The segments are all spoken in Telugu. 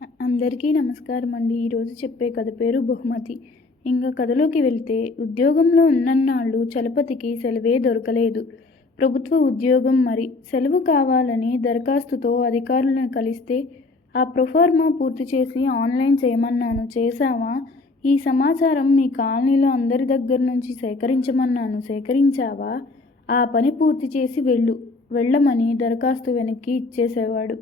అందరికీ నమస్కారం అండి. ఈరోజు చెప్పే కథ పేరు బహుమతి. ఇంక కథలోకి వెళ్తే, ఉద్యోగంలో ఉన్నన్నాళ్ళు చలపతికి సెలవే దొరకలేదు. ప్రభుత్వ ఉద్యోగం మరి. సెలవు కావాలని దరఖాస్తుతో అధికారులను కలిస్తే, ఆ ప్రొఫార్మా పూర్తి చేసి ఆన్లైన్ చేయమన్నాను, చేశావా? ఈ సమాచారం మీ కాలనీలో అందరి దగ్గర నుంచి సేకరించమన్నాను, సేకరించావా? ఆ పని పూర్తి చేసి వెళ్ళమని దరఖాస్తు వెనక్కి ఇచ్చేసేవాడు.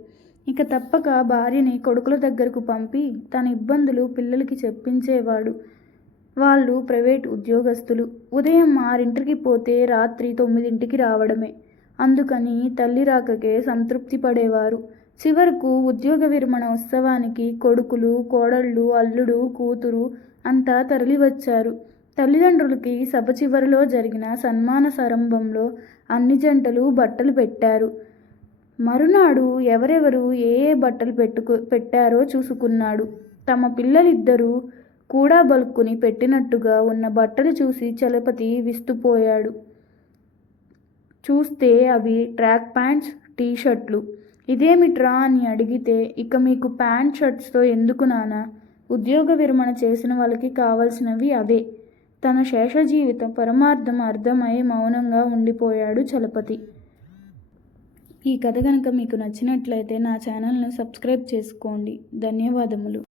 ఇక తప్పక భార్యని కొడుకుల దగ్గరకు పంపి తన ఇబ్బందులు పిల్లలకి చెప్పించేవాడు. వాళ్ళు ప్రైవేట్ ఉద్యోగస్తులు. ఉదయం 6ంటికి పోతే రాత్రి 9ంటికి రావడమే. అందుకని తల్లి రాకకే సంతృప్తి పడేవారు. చివరకు ఉద్యోగ విరమణ ఉత్సవానికి కొడుకులు, కోడళ్ళు, అల్లుడు, కూతురు అంతా తరలివచ్చారు. తల్లిదండ్రులకి సభ చివరిలో జరిగిన సన్మాన సరంభంలో అన్ని జంటలు బట్టలు పెట్టారు. మరునాడు ఎవరెవరు ఏ బట్టలు పెట్టారో చూసుకున్నాడు. తమ పిల్లలిద్దరూ కూడా బలుక్కుని పెట్టినట్టుగా ఉన్న బట్టలు చూసి చలపతి విస్తుపోయాడు. చూస్తే అవి ట్రాక్ ప్యాంట్స్, టీషర్ట్లు. ఇదేమిట్రా అని అడిగితే, ఇక మీకు ప్యాంట్ షర్ట్స్తో ఎందుకు నాన్న? ఉద్యోగ విరమణ చేసిన వాళ్ళకి కావలసినవి అవే. తన శేష జీవితం పరమార్థం అర్థమై మౌనంగా ఉండిపోయాడు చలపతి. ఈ కథ కనుక మీకు నచ్చినట్లయితే నా ఛానల్ను సబ్స్క్రైబ్ చేసుకోండి. ధన్యవాదములు.